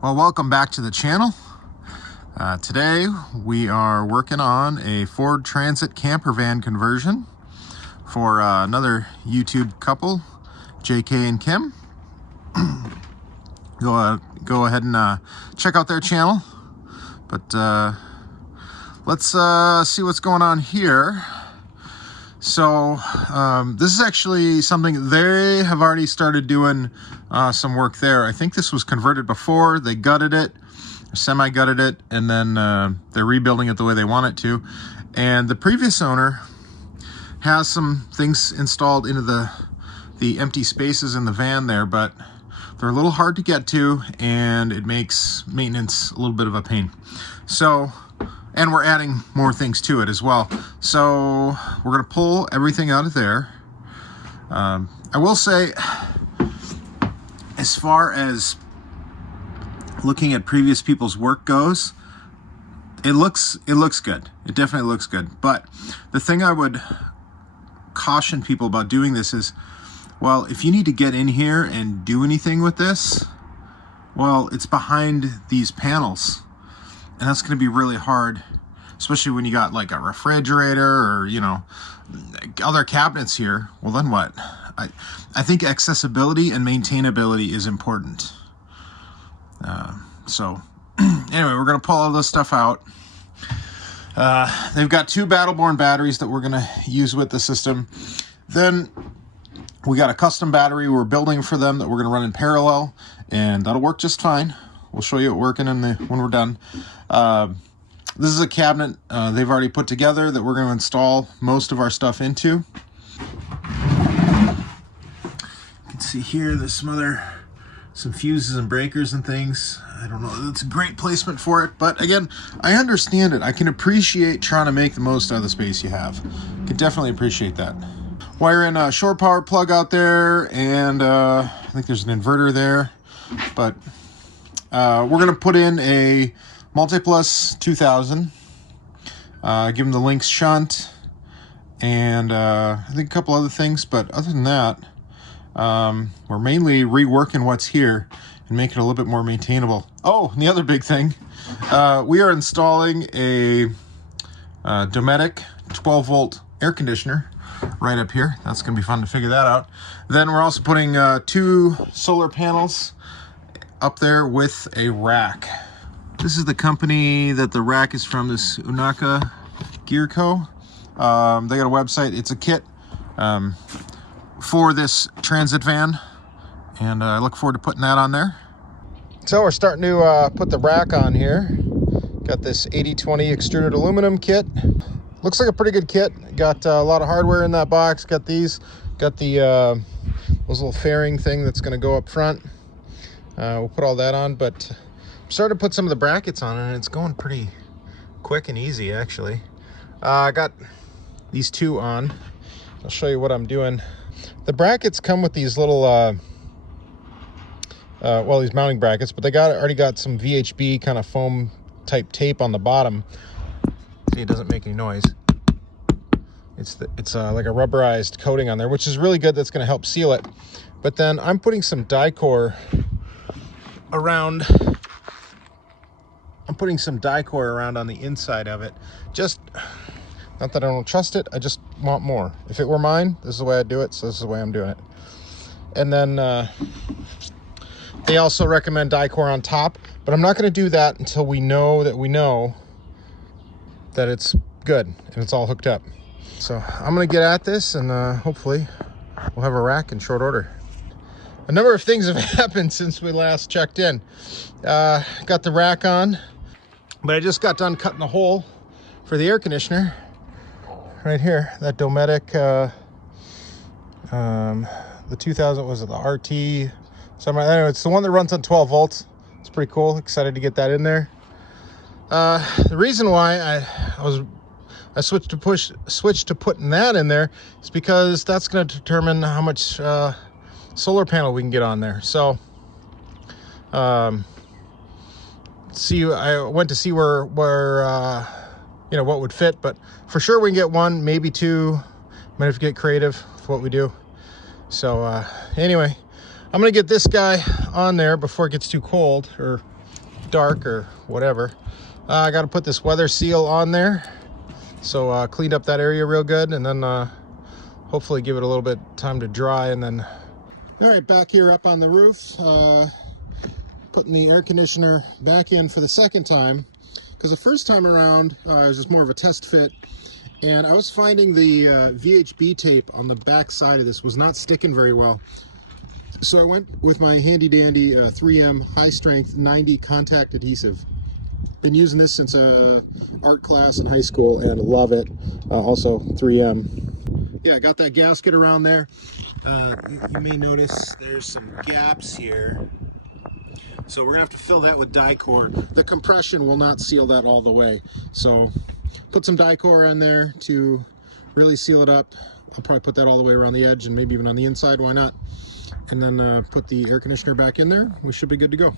Well, welcome back to the channel. Today we are working on a Ford Transit camper van conversion for another YouTube couple, JK and Kim. Go ahead and check out their channel. But let's see what's going on here. So this is actually something they have already started doing some work there. I think this was converted before. They gutted it, semi-gutted it, and then they're rebuilding it the way they want it to. And the previous owner has some things installed into the empty spaces in the van there, but they're a little hard to get to, and it makes maintenance a little bit of a pain. So, and we're adding more things to it as well. So we're going to pull everything out of there. I will say, as far as looking at previous people's work goes, it looks good. It definitely looks good. But the thing I would caution people about doing this is, well, if you need to get in here and do anything with this, well, it's behind these panels. And that's going to be really hard, especially when you got like a refrigerator or, you know, other cabinets here. Well, then what? I think accessibility and maintainability is important. So anyway, we're going to pull all this stuff out. They've got two Battle-Born batteries that we're going to use with the system. Then we got a custom battery we're building for them that we're going to run in parallel, and that'll work just fine. We'll show you it working when we're done. This is a cabinet they've already put together that we're going to install most of our stuff into. You can see here there's some fuses and breakers and things. I don't know, it's a great placement for it, but again, I understand it. I can appreciate trying to make the most out of the space you have. I can definitely appreciate that. Wire in a shore power plug out there, and I think there's an inverter there, but we're going to put in a Multiplus 2000, give them the Lynx shunt, and I think a couple other things, but other than that, we're mainly reworking what's here and making it a little bit more maintainable. Oh, and the other big thing, we are installing a Dometic 12-volt air conditioner right up here. That's going to be fun to figure that out. Then we're also putting two solar panels up there with a rack. This is the company that the rack is from, this Unaka Gear Co. They got a website. It's a kit for this transit van, and I look forward to putting that on there. So we're starting to put the rack on here. Got this 80/20 extruded aluminum kit. Looks like a pretty good kit. Got a lot of hardware in that box. Got these. Got the those little fairing thing that's going to go up front. We'll put all that on, but I'm starting to put some of the brackets on, and it's going pretty quick and easy, actually. I got these two on. I'll show you what I'm doing. The brackets come with these little, well, these mounting brackets, but they already got some VHB kind of foam type tape on the bottom. See, it doesn't make any noise. It's like a rubberized coating on there, which is really good. That's going to help seal it. But then I'm putting some Dicor around. I'm putting some Dicor around on the inside of it. Just, not that I don't trust it, I just want more. If it were mine, this is the way I'd do it, so this is the way I'm doing it. And then they also recommend Dicor on top, but I'm not going to do that until we know that it's good and it's all hooked up. So I'm going to get at this, and hopefully we'll have a rack in short order. A number of things have happened since we last checked in. Got the rack on, but I just got done cutting the hole for the air conditioner right here. That Dometic, the 2000, was it the RT? Anyway, it's the one that runs on 12 volts. It's pretty cool. Excited to get that in there. The reason why I switched to putting that in there is because that's going to determine how much solar panel we can get on there. So I went to see where you know, what would fit, but for sure we can get one, maybe two. Might have to get creative with what we do. So anyway, I'm gonna get this guy on there before it gets too cold, or dark or whatever. I got to put this weather seal on there. So cleaned up that area real good, and then hopefully give it a little bit time to dry, and then... All right, back here up on the roof, putting the air conditioner back in for the second time, because the first time around it was just more of a test fit, and I was finding the VHB tape on the back side of this was not sticking very well. So I went with my handy dandy 3M high strength 90 contact adhesive. Been using this since art class in high school and love it. Also 3M. Yeah, I got that gasket around there. You may notice there's some gaps here. So we're gonna have to fill that with Dicor. The compression will not seal that all the way. So put some Dicor on there to really seal it up. I'll probably put that all the way around the edge and maybe even on the inside, why not? And then put the air conditioner back in there. We should be good to go.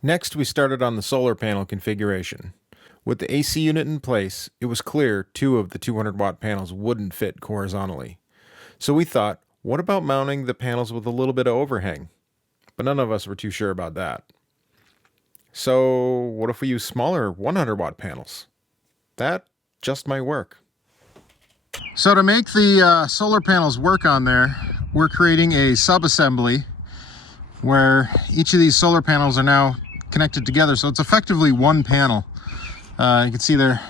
Next, we started on the solar panel configuration. With the AC unit in place, it was clear 2 of the 200-watt panels wouldn't fit horizontally. So we thought, what about mounting the panels with a little bit of overhang? But none of us were too sure about that. So what if we use smaller 100-watt panels? That just might work. So to make the solar panels work on there, we're creating a sub-assembly where each of these solar panels are now connected together. So it's effectively one panel. You can see there,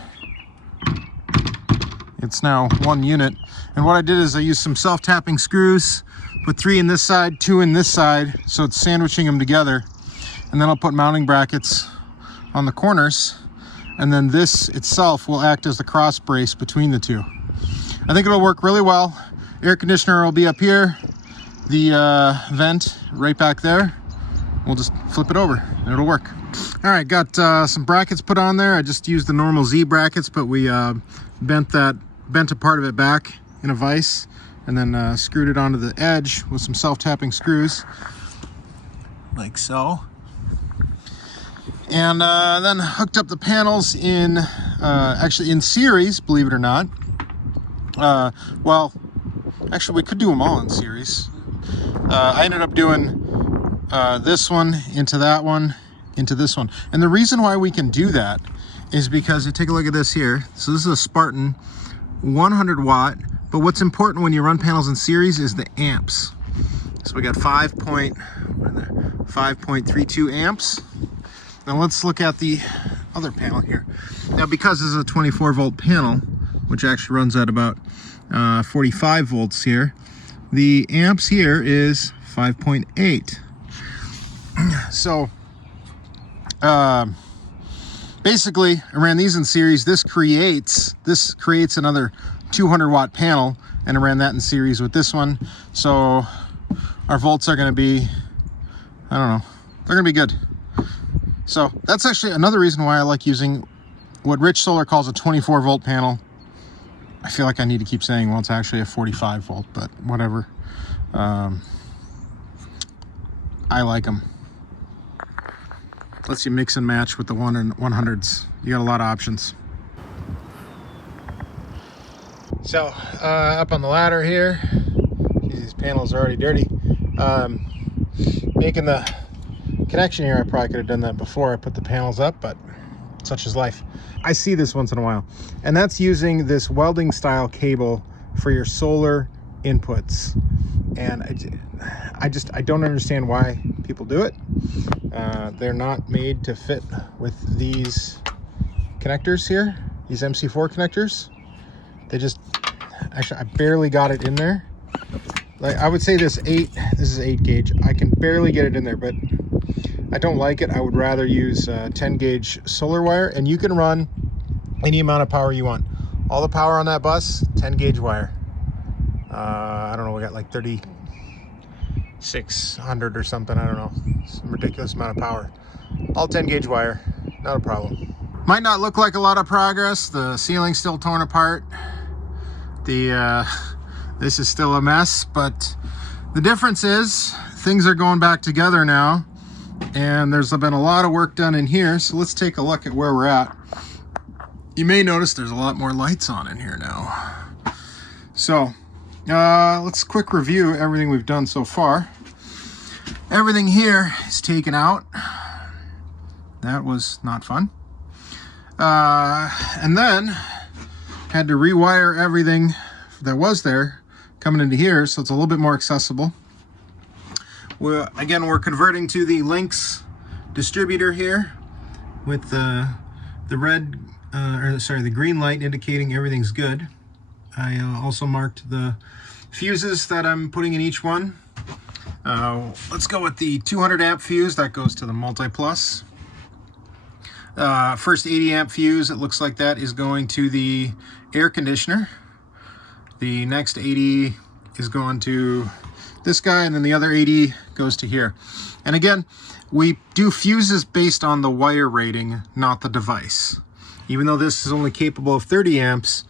it's now one unit. And what I did is I used some self-tapping screws, put 3 in this side, 2 in this side, so it's sandwiching them together. And then I'll put mounting brackets on the corners, and then this itself will act as the cross brace between the two. I think it'll work really well. Air conditioner will be up here, the vent right back there. We'll just flip it over and it'll work. All right, got some brackets put on there. I just used the normal Z brackets, but we bent a part of it back in a vise and then screwed it onto the edge with some self-tapping screws, like so. And then hooked up the panels in, actually in series, believe it or not. Well, actually we could do them all in series. I ended up doing this one into that one into this one. And the reason why we can do that is because you take a look at this here. So this is a Spartan 100 watt, but what's important when you run panels in series is the amps. So we got 5.32 amps. Now let's look at the other panel here. Now because this is a 24 volt panel, which actually runs at about 45 volts here, the amps here is 5.8. So basically I ran these in series. This creates another 200 watt panel, and I ran that in series with this one. So our volts are going to be, I don't know, they're going to be good. So that's actually another reason why I like using what Rich Solar calls a 24 volt panel. I feel like I need to keep saying, well, it's actually a 45 volt, but whatever. I like them. Lets you mix and match with the 100s. You got a lot of options. So up on the ladder here, these panels are already dirty. Making the connection here, I probably could have done that before I put the panels up, but such is life. I see this once in a while, and that's using this welding style cable for your solar inputs. And I don't understand why people do it. They're not made to fit with these connectors here, these MC4 connectors. They just, actually I barely got it in there. Like I would say this is 8 gauge. I can barely get it in there, but I don't like it. I would rather use 10 gauge solar wire, and you can run any amount of power you want. All the power on that bus, 10 gauge wire. I don't know, we got like 3600 or something, I don't know. Some ridiculous amount of power. All 10 gauge wire, not a problem. Might not look like a lot of progress. The ceiling's still torn apart. This is still a mess, but the difference is things are going back together now, and there's been a lot of work done in here. So let's take a look at where we're at. You may notice there's a lot more lights on in here now. So let's quick review everything we've done so far. Everything here is taken out. That was not fun. And then had to rewire everything that was there coming into here, so it's a little bit more accessible. Again, we're converting to the Lynx distributor here with the red, the green light indicating everything's good. I also marked the fuses that I'm putting in each one. Let's go with the 200 amp fuse that goes to the Multi-Plus. First 80 amp fuse, it looks like that is going to the air conditioner. The next 80 is going to this guy, and then the other 80 goes to here. And again, we do fuses based on the wire rating, not the device. Even though this is only capable of 30 amps,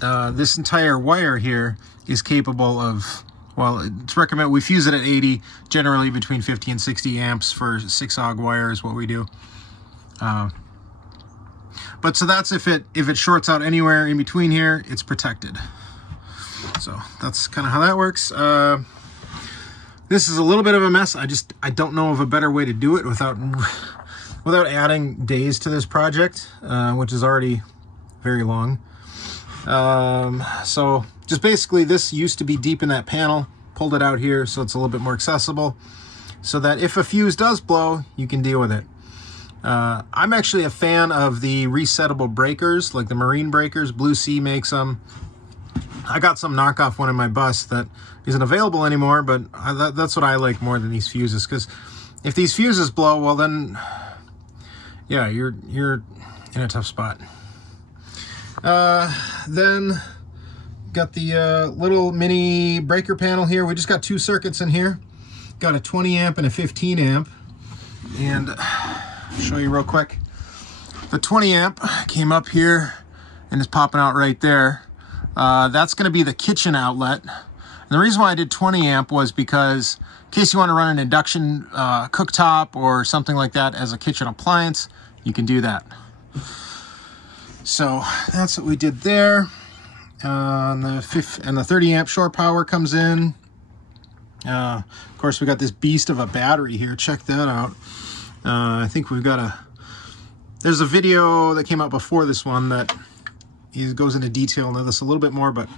this entire wire here is capable of, well, it's recommended we fuse it at 80, generally between 50 and 60 amps for 6-AUG wire is what we do. But so that's if it shorts out anywhere in between here, it's protected. So that's kind of how that works. This is a little bit of a mess. I don't know of a better way to do it without adding days to this project, which is already very long. So just basically, this used to be deep in that panel, pulled it out here so it's a little bit more accessible, so that if a fuse does blow, you can deal with it. I'm actually a fan of the resettable breakers, like the marine breakers. Blue Sea makes them. I got some knockoff one in my bus that isn't available anymore, but that's what I like more than these fuses, because if these fuses blow, well then, yeah, you're in a tough spot. Then got the little mini breaker panel here. We just got 2 circuits in here. Got a 20 amp and a 15 amp. And I'll show you real quick. The 20 amp came up here and is popping out right there. That's going to be the kitchen outlet. And the reason why I did 20 amp was because in case you want to run an induction cooktop or something like that as a kitchen appliance, you can do that. So that's what we did there. And the 30 amp shore power comes in. Of course, we got this beast of a battery here. Check that out. I think we've got there's a video that came out before this one that goes into detail into this a little bit more, but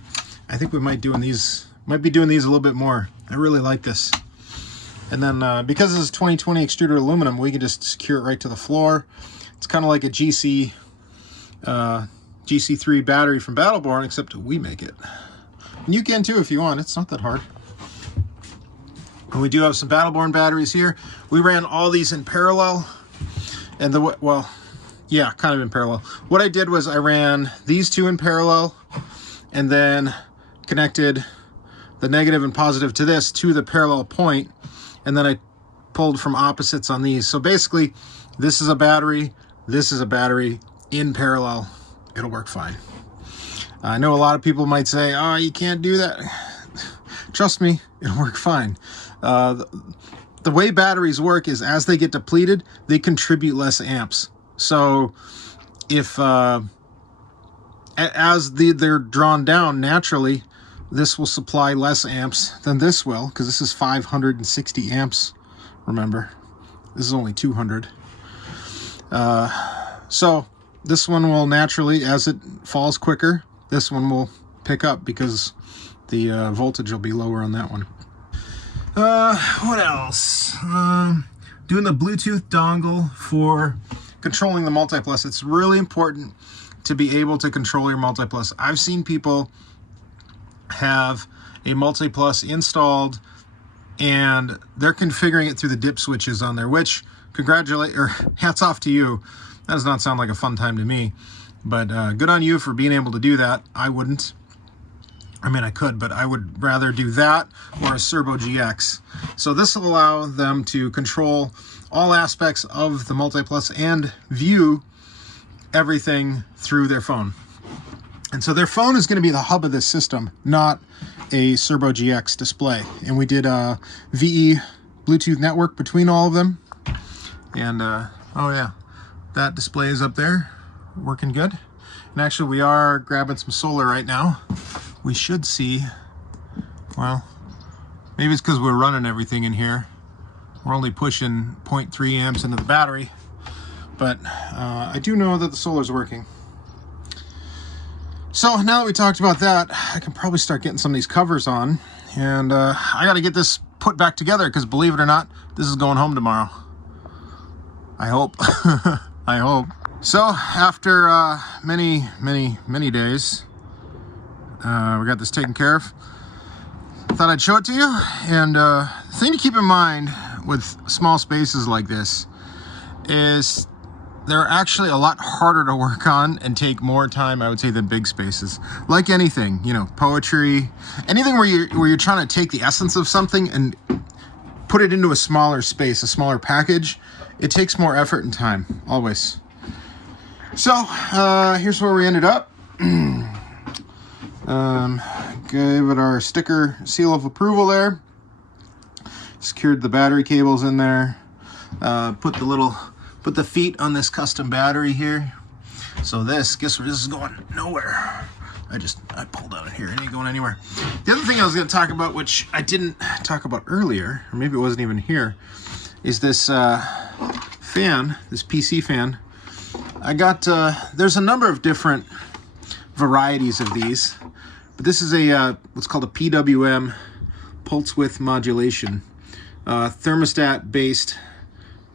I think we might be doing these a little bit more. I really like this. And then because this is 2020 extruded aluminum, we can just secure it right to the floor. It's kind of like a GC3 battery from Battleborn, except we make it. And you can too if you want. It's not that hard. And we do have some Battleborn batteries here. We ran all these in parallel, and kind of in parallel. What I did was I ran these 2 in parallel, and then connected the negative and positive to this to the parallel point, and then I pulled from opposites on these. So basically, this is a battery, this is a battery in parallel. It'll work fine. I know a lot of people might say, oh, you can't do that. Trust me, it'll work fine. The way batteries work is as they get depleted, they contribute less amps. So if as they're drawn down naturally, this will supply less amps than this will, because this is 560 amps. Remember, this is only 200. So this one will naturally, as it falls quicker, this one will pick up because the voltage will be lower on that one. What else? Doing the Bluetooth dongle for controlling the Multi-Plus. It's really important to be able to control your Multi-Plus. I've seen people have a Multi-Plus installed and they're configuring it through the dip switches on there, which hats off to you. That does not sound like a fun time to me, but good on you for being able to do that. I wouldn't. I mean, I could, but I would rather do that or a Servo GX. So this will allow them to control all aspects of the Multi-Plus and view everything through their phone. And so their phone is going to be the hub of this system, not a Servo GX display. And we did a VE Bluetooth network between all of them. And, oh yeah, that display is up there, working good. And actually, we are grabbing some solar right now. We should see, well, maybe it's because we're running everything in here. We're only pushing 0.3 amps into the battery. but I do know that the solar's working. So now that we talked about that, I can probably start getting some of these covers on, and I got to get this put back together because, believe it or not, this is going home tomorrow. I hope. I hope. So after many days, we got this taken care of. Thought I'd show it to you. And the thing to keep in mind with small spaces like this is they're actually a lot harder to work on and take more time, I would say, than big spaces. Like anything, you know, poetry, anything where you're trying to take the essence of something and put it into a smaller space, a smaller package, it takes more effort and time, always. So here's where we ended up. Gave it our sticker seal of approval there. Secured the battery cables in there. Put the feet on this custom battery here. So guess where this is going? Nowhere. I pulled on it here. It ain't going anywhere. The other thing I was going to talk about, which I didn't talk about earlier, or maybe it wasn't even here, is this fan, this PC fan. I got, there's a number of different varieties of these, but this is a what's called a PWM, pulse width modulation, thermostat based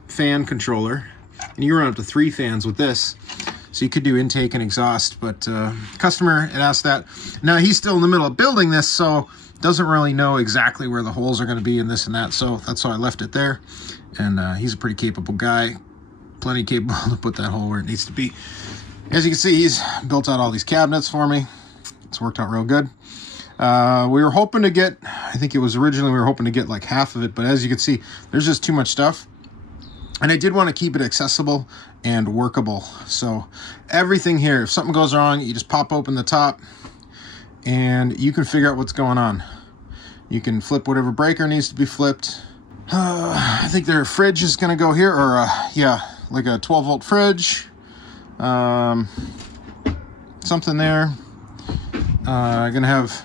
fan controller, and you run up to 3 fans with this, so you could do intake and exhaust. But customer had asked that. Now he's still in the middle of building this, so doesn't really know exactly where the holes are going to be and this and that, so that's why I left it there. And he's a pretty capable guy, plenty capable to put that hole where it needs to be. As you can see, he's built out all these cabinets for me. It's worked out real good. We were hoping to get, I think it was originally we were hoping to get like half of it, but as you can see, there's just too much stuff. And I did want to keep it accessible and workable. So everything here, if something goes wrong, you just pop open the top and you can figure out what's going on. You can flip whatever breaker needs to be flipped. I think their fridge is going to go here, or yeah, like a 12-volt fridge. Something there. Gonna have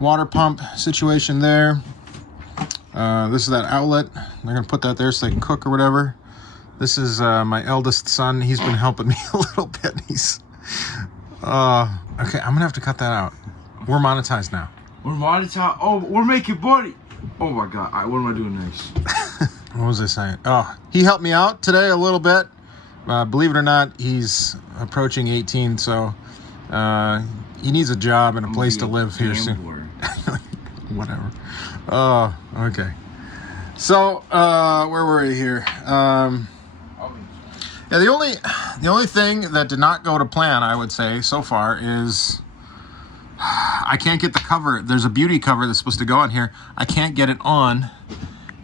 water pump situation there. This is that outlet. They're gonna put that there so they can cook or whatever. This is my eldest son. He's been helping me a little bit. He's okay. I'm gonna have to cut that out. We're monetized now. We're monetized. Oh, we're making money. Oh my god. All right, what am I doing next? What was I saying? Oh, he helped me out today a little bit. Believe it or not, he's approaching 18, so he needs a job and a place to live here soon. Whatever. Oh, okay. So, where were we here? Yeah, the only thing that did not go to plan, I would say, so far is I can't get the cover. There's a beauty cover that's supposed to go on here. I can't get it on,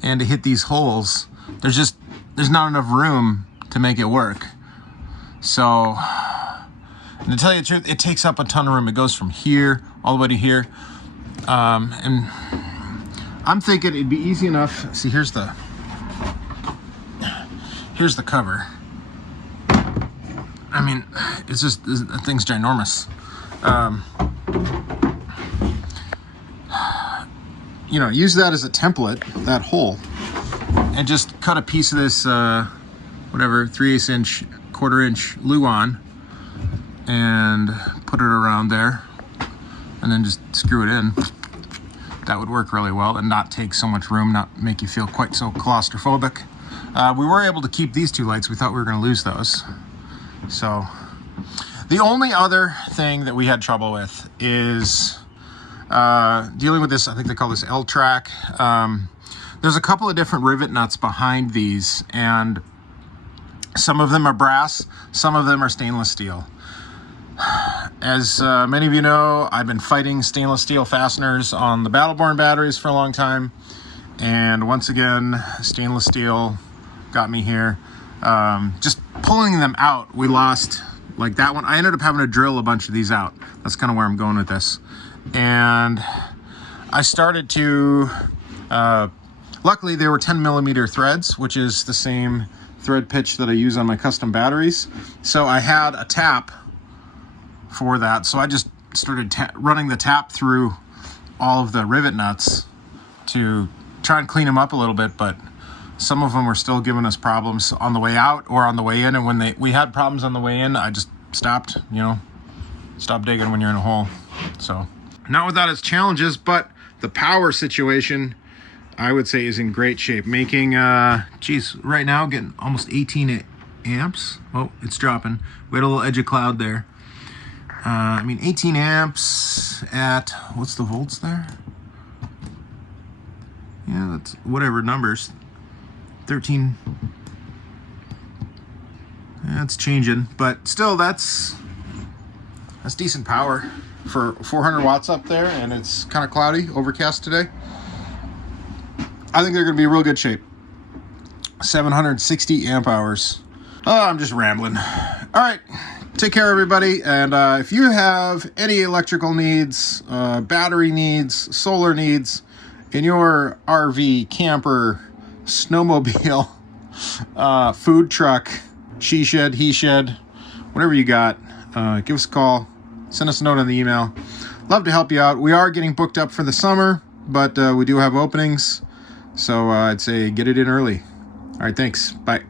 and to hit these holes, there's not enough room to make it work. So, and to tell you the truth, it takes up a ton of room. It goes from here all the way to here. And I'm thinking it'd be easy enough. See, here's the cover. I mean, it's just, the thing's ginormous. You know, use that as a template, that hole, and just cut a piece of this, whatever, 3/8 inch, 1/4 inch luan, and put it around there, and then just screw it in. That would work really well and not take so much room, not make you feel quite so claustrophobic. We were able to keep these 2 lights. We thought we were going to lose those. So the only other thing that we had trouble with is dealing with this, I think they call this L-track. There's a couple of different rivet nuts behind these, and some of them are brass, some of them are stainless steel. As many of you know, I've been fighting stainless steel fasteners on the Battleborn batteries for a long time, and once again, stainless steel got me here. Just pulling them out, we lost, like that one. I ended up having to drill a bunch of these out. That's kind of where I'm going with this. And I started to, luckily they were 10mm threads, which is the same thread pitch that I use on my custom batteries. So I had a tap for that, so I just started running the tap through all of the rivet nuts to try and clean them up a little bit, but Some of them were still giving us problems on the way out or on the way in, and when we had problems on the way in, I just stopped, you know, stop digging when you're in a hole. So not without its challenges, but the power situation, I would say, is in great shape. Making, geez, right now getting almost 18 amps. Oh, it's dropping. We had a little edge of cloud there. I mean, 18 amps at, what's the volts there? Yeah, that's whatever numbers. 13. Yeah, it's changing, but still, that's decent power for 400 watts up there, and it's kind of cloudy, overcast today. I think they're going to be in real good shape. 760 amp hours. Oh, I'm just rambling. All right, take care, everybody. And if you have any electrical needs, battery needs, solar needs in your RV, camper, snowmobile, food truck, she shed, he shed, whatever you got, give us a call, send us a note on the email. Love to help you out. We are getting booked up for the summer, but we do have openings, so I'd say get it in early. All right, thanks. Bye.